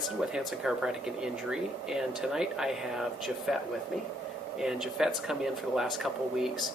Hanson with Hanson Chiropractic and Injury, and tonight I have Japhet with me. And Japhet's come in for the last couple of weeks.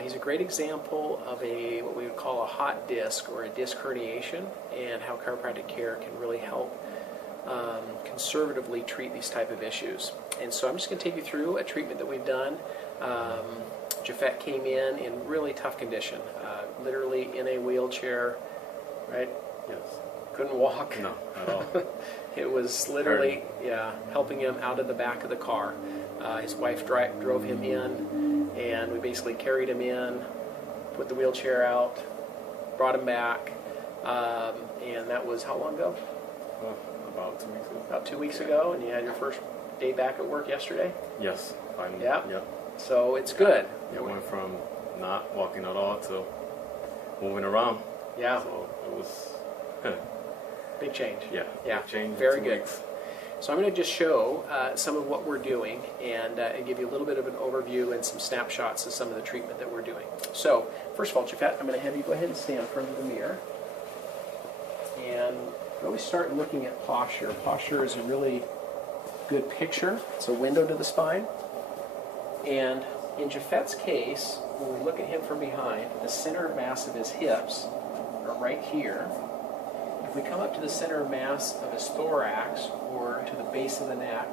He's a great example of what we would call a hot disc or a disc herniation, and how chiropractic care can really help conservatively treat these type of issues. And so I'm just going to take you through a treatment that we've done. Japhet came in really tough condition, literally in a wheelchair, right? Yes. Couldn't walk. No, at all. It was literally, helping him out of the back of the car. His wife drove him in, and we basically carried him in, put the wheelchair out, brought him back, and that was how long ago? About 2 weeks ago. About 2 weeks ago, and you had your first day back at work yesterday? Yes, finally. Yeah. Yep. So it's good. It went from not walking at all to moving around. Yeah. So it was big change. Yeah. Yeah. Big change. Very in 2 good. weeks. So I'm going to just show some of what we're doing and give you a little bit of an overview and some snapshots of some of the treatment that we're doing. So first of all, Japhet, I'm going to have you go ahead and stand in front of the mirror. And really start looking at posture. Posture is a really good picture. It's a window to the spine. And in Japhet's case, when we look at him from behind, the center of mass of his hips are right here. If we come up to the center of mass of his thorax or to the base of the neck,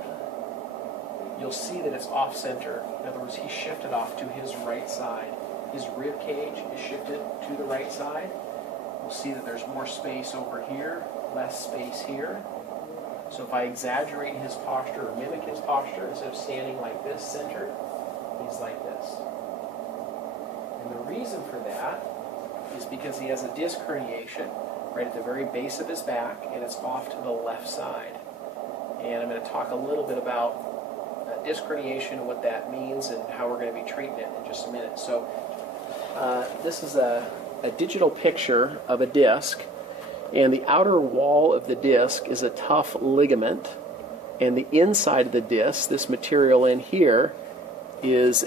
you'll see that it's off center. In other words, he's shifted off to his right side. His rib cage is shifted to the right side. We'll see that there's more space over here, less space here. So if I exaggerate his posture or mimic his posture, instead of standing like this centered, he's like this. And the reason for that is because he has a disc herniation right at the very base of his back, and it's off to the left side. And I'm going to talk a little bit about disc herniation and what that means and how we're going to be treating it in just a minute. So this is a digital picture of a disc, and the outer wall of the disc is a tough ligament, and the inside of the disc, this material in here, is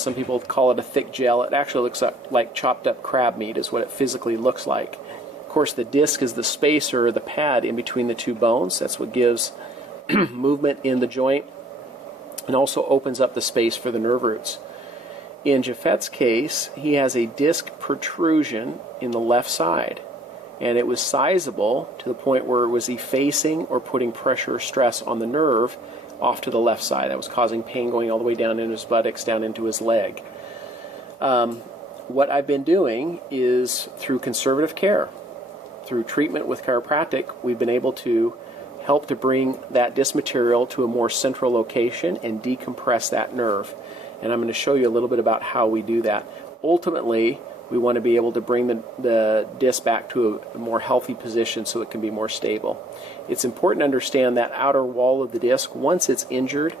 some people call it a thick gel. It actually looks like chopped up crab meat is what it physically looks like. Of course, the disc is the spacer or the pad in between the two bones. That's what gives movement in the joint and also opens up the space for the nerve roots. In Japhet's case, he has a disc protrusion in the left side, and it was sizable to the point where it was effacing or putting pressure or stress on the nerve off to the left side. That was causing pain going all the way down into his buttocks, down into his leg. What I've been doing is, through conservative care, through treatment with chiropractic, we've been able to help to bring that disc material to a more central location and decompress that nerve. And I'm going to show you a little bit about how we do that. Ultimately, we want to be able to bring the disc back to a more healthy position so it can be more stable. It's important to understand that outer wall of the disc, once it's injured,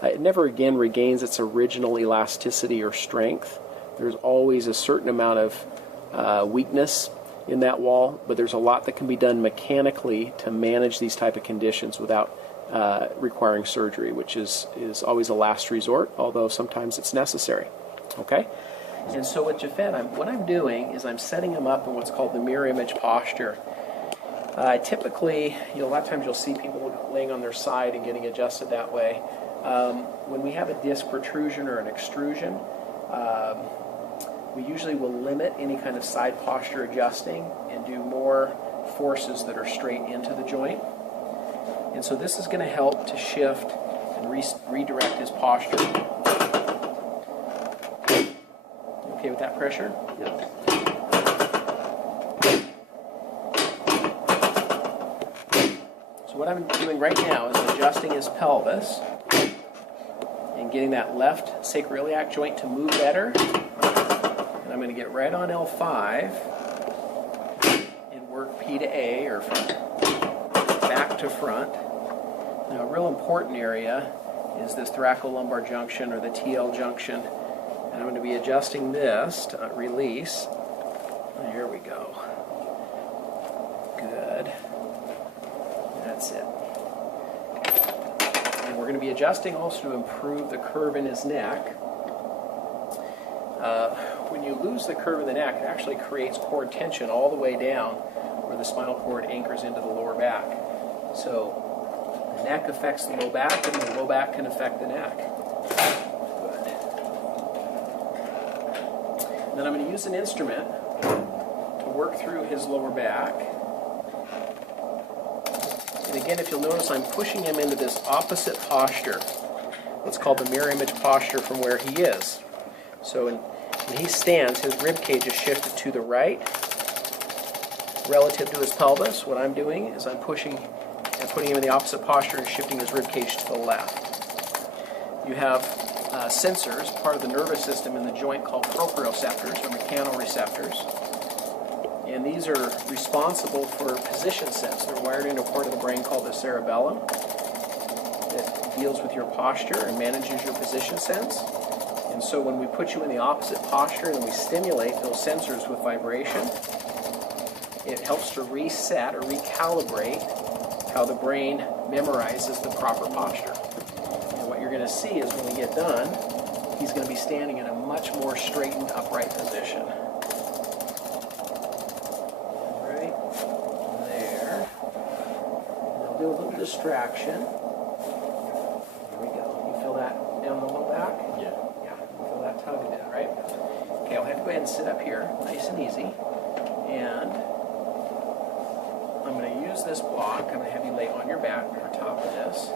it never again regains its original elasticity or strength. There's always a certain amount of weakness in that wall, but there's a lot that can be done mechanically to manage these type of conditions without requiring surgery, which is always a last resort, although sometimes it's necessary. Okay? And so with Japhet, what I'm doing is I'm setting him up in what's called the mirror image posture. Typically, a lot of times you'll see people laying on their side and getting adjusted that way. When we have a disc protrusion or an extrusion, we usually will limit any kind of side posture adjusting and do more forces that are straight into the joint. And so this is going to help to shift and redirect his posture. Okay with that pressure? Yes. So what I'm doing right now is adjusting his pelvis and getting that left sacroiliac joint to move better. And I'm going to get right on L5 and work P to A, or from back to front. Now, a real important area is this thoracolumbar junction or the TL junction. And I'm going to be adjusting this to release. Here we go. Good. That's it. And we're going to be adjusting also to improve the curve in his neck. When you lose the curve in the neck, it actually creates cord tension all the way down where the spinal cord anchors into the lower back. So The neck affects the low back, and the low back can affect the neck. Good. And then I'm going to use an instrument to work through his lower back. And again, if you'll notice, I'm pushing him into this opposite posture. It's called the mirror image posture from where he is. So when he stands, his rib cage is shifted to the right relative to his pelvis. What I'm doing is I'm pushing and putting him in the opposite posture and shifting his rib cage to the left. You have sensors, part of the nervous system in the joint called proprioceptors or mechanoreceptors. And these are responsible for position sense. They're wired into a part of the brain called the cerebellum. It deals with your posture and manages your position sense. And so when we put you in the opposite posture and we stimulate those sensors with vibration, it helps to reset or recalibrate how the brain memorizes the proper posture. And what you're going to see is when we get done, he's going to be standing in a much more straightened, upright position. Right there. I'll do a little distraction. Here we go. You feel that down the low back? Yeah. Yeah. You feel that tug in, right? Okay, I'll have to go ahead and sit up here, nice and easy. And I'm going to use this block. I'm going to have you lay on your back on top of this.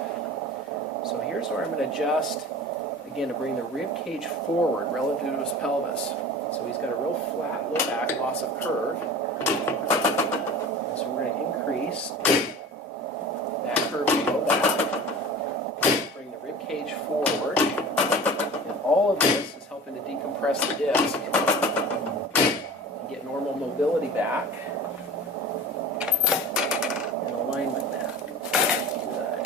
So here's where I'm going to adjust, again, to bring the rib cage forward relative to his pelvis. So he's got a real flat low back, loss of curve. So we're going to increase that curve in the low back. Bring the rib cage forward. And all of this is helping to decompress the disc and get normal mobility back. Alignment now. Good.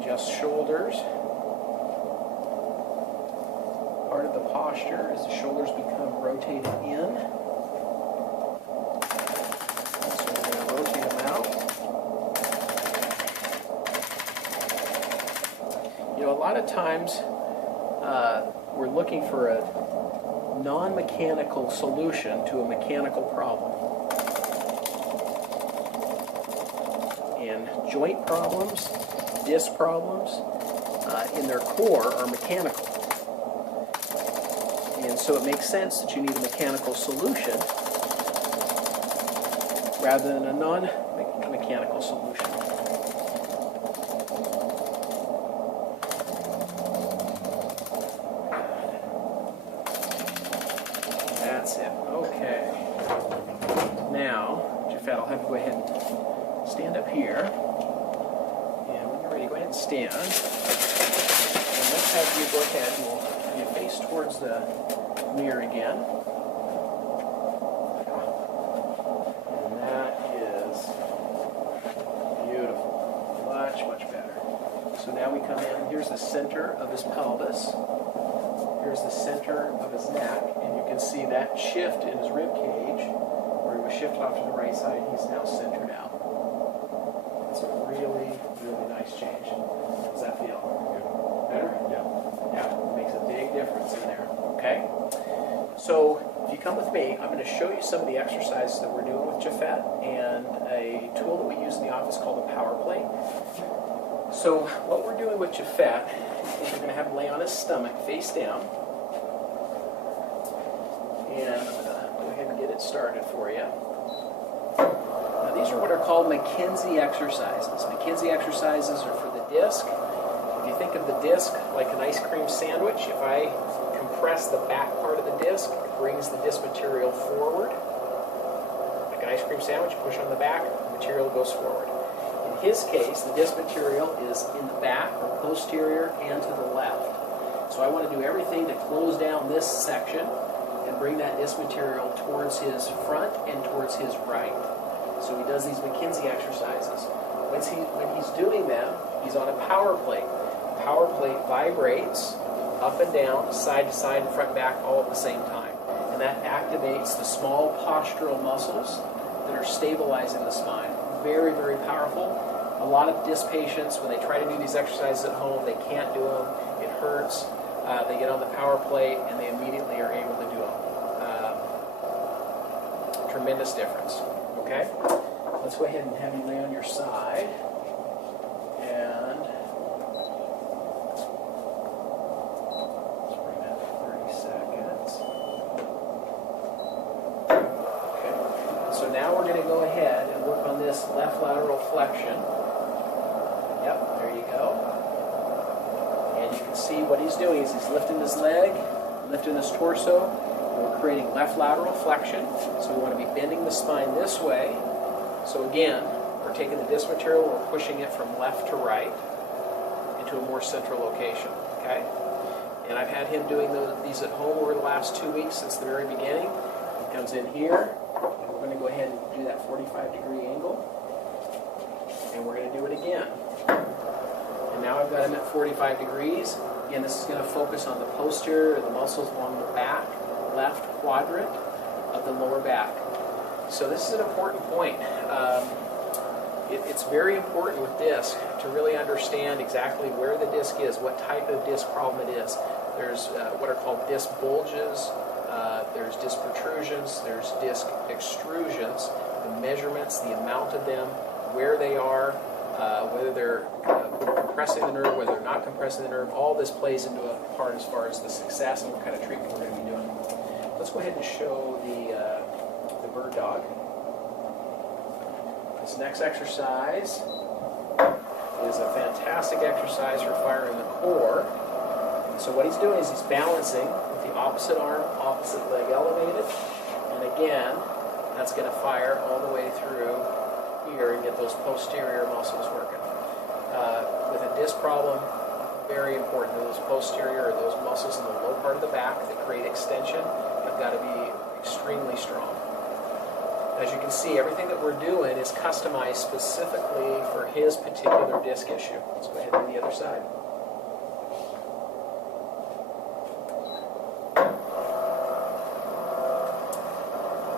Adjust shoulders. Part of the posture as the shoulders become rotated in. So we're going to rotate them out. You know, a lot of times we're looking for a non-mechanical solution to a mechanical problem. And joint problems, disc problems, in their core are mechanical. And so it makes sense that you need a mechanical solution rather than a non-mechanical solution. That's it. Okay. Now, Jafet, I'll have you go ahead and stand up here. And when you're ready, go ahead and stand. And let's have you go ahead and we'll have you face towards the mirror again. And that is beautiful. Much, much better. So now we come in. Here's the center of his pelvis. Here's the center of his neck, and you can see that shift in his rib cage, where he was shifted off to the right side. He's now centered out. It's a really, really nice change. How does that feel? Better? Yeah. Yeah, it makes a big difference in there. Okay? So, if you come with me, I'm going to show you some of the exercises that we're doing with Jafet and a tool that we use in the office called the power plate. So, what we're doing with Jafet is you're going to have him lay on his stomach face down. And I'm going to go ahead and get it started for you. Now, these are what are called McKenzie exercises. McKenzie exercises are for the disc. If you think of the disc like an ice cream sandwich, if I compress the back part of the disc, it brings the disc material forward. Like an ice cream sandwich, you push on the back, the material goes forward. In his case, the disc material is in the back or posterior and to the left. So I want to do everything to close down this section and bring that disc material towards his front and towards his right. So he does these McKenzie exercises. When he's doing them, he's on a power plate. The power plate vibrates up and down, side to side, and front and back all at the same time. And that activates the small postural muscles that are stabilizing the spine. Very, very powerful. A lot of disc patients, when they try to do these exercises at home, they can't do them. It hurts. They get on the power plate and they immediately are able to do them. tremendous difference. Okay? Let's go ahead and have you lay on your side. And let's bring that to 30 seconds. Okay. So now we're going to go ahead and work on this left lateral flexion. Yep, there you go. And you can see what he's doing is he's lifting his leg, lifting his torso. We're creating left lateral flexion. So we want to be bending the spine this way. So again, we're taking the disc material, we're pushing it from left to right into a more central location. Okay? And I've had him doing these at home over the last 2 weeks since the very beginning. He comes in here, and we're going to go ahead and do that 45-degree angle. And we're going to do it again. And now I've got him at 45 degrees. Again, this is going to focus on the posterior, the muscles along the back, left quadrant of the lower back. So this is an important point. It's very important with disc to really understand exactly where the disc is, what type of disc problem it is. There's what are called disc bulges, there's disc protrusions, there's disc extrusions, the measurements, the amount of them, where they are, whether they're compressing the nerve, whether they're not compressing the nerve, all this plays into a part as far as the success and what kind of treatment we're going to be doing. Let's go ahead and show the bird dog. This next exercise is a fantastic exercise for firing the core. And so what he's doing is he's balancing with the opposite arm, opposite leg elevated. And again, that's going to fire all the way through here and get those posterior muscles working. With a disc problem, very important. Those posterior or those muscles in the low part of the back that create extension have got to be extremely strong. As you can see, everything that we're doing is customized specifically for his particular disc issue. Let's go ahead and do the other side.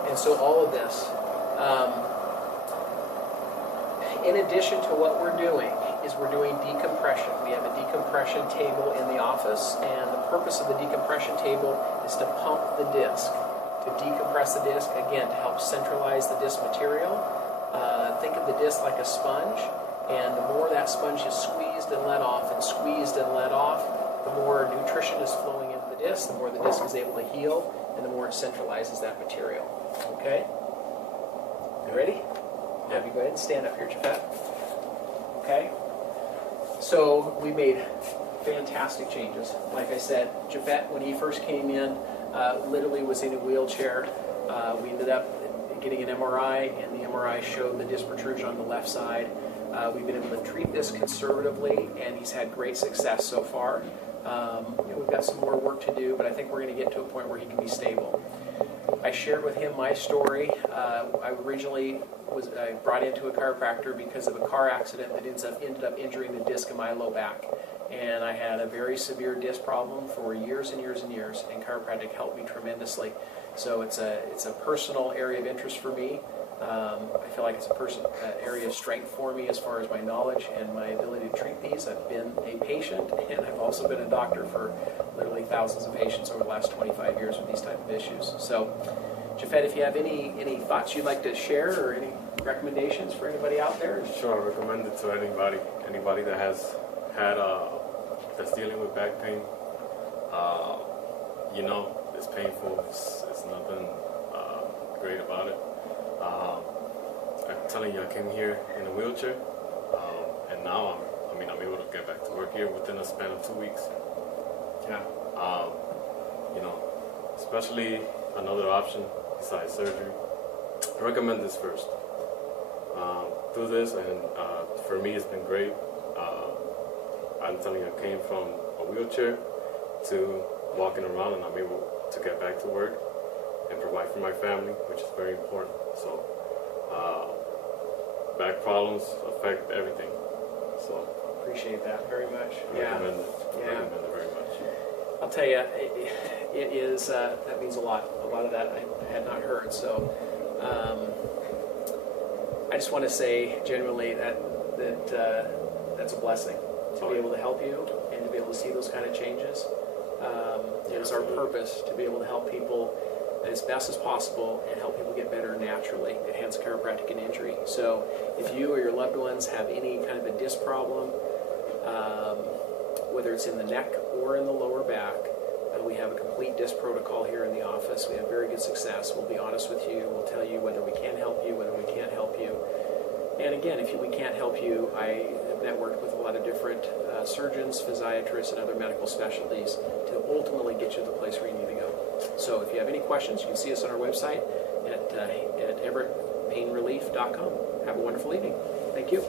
And so all of this, in addition to what we're doing, is we're doing decompression. We have a decompression table in the office, and the purpose of the decompression table is to pump the disc, to decompress the disc, again, to help centralize the disc material. Think of the disc like a sponge, and the more that sponge is squeezed and let off, and squeezed and let off, the more nutrition is flowing into the disc, the more the disc is able to heal, and the more it centralizes that material. Okay? You ready? Have you go ahead and stand up here, Japhet. Okay? So we made fantastic changes. Like I said, Japhet, when he first came in, literally was in a wheelchair. We ended up getting an MRI, and the MRI showed the disc protrusion on the left side. We've been able to treat this conservatively, and he's had great success so far. We've got some more work to do, but I think we're going to get to a point where he can be stable. I shared with him my story. I originally was brought into a chiropractor because of a car accident that ended up injuring the disc in my low back. And I had a very severe disc problem for years and years and years, and chiropractic helped me tremendously. So it's a personal area of interest for me. I feel like it's a area of strength for me as far as my knowledge and my ability to treat these. I've been a patient, and I've also been a doctor for literally thousands of patients over the last 25 years with these type of issues. So, Japhet, if you have any thoughts you'd like to share or any recommendations for anybody out there? Sure, I recommend it to anybody that has had that's dealing with back pain. It's painful. It's nothing great about it. I'm telling you, I came here in a wheelchair, and now I'm able to get back to work here within a span of 2 weeks. Yeah. Especially another option besides surgery. I recommend this first. Do this, and for me, it's been great. I'm telling you, I came from a wheelchair to walking around, and I'm able to get back to work and provide for my family, which is very important. So, back problems affect everything. So, appreciate that very much. I recommend it very much. I'll tell you, it is that means a lot. A lot of that I had not heard. So, I just want to say genuinely that's a blessing to be able to help you and to be able to see those kind of changes. It's our purpose to be able to help people as best as possible and help people get better naturally at Hanson Chiropractic and Injury. So if you or your loved ones have any kind of a disc problem, whether it's in the neck or in the lower back, we have a complete disc protocol here in the office. We have very good success. We'll be honest with you. We'll tell you whether we can help you, whether we can't help you. And again, if we can't help you, I have networked with a lot of different surgeons, physiatrists, and other medical specialties to ultimately get you to the place where you need to go. So if you have any questions, you can see us on our website at everettpainrelief.com. Have a wonderful evening. Thank you.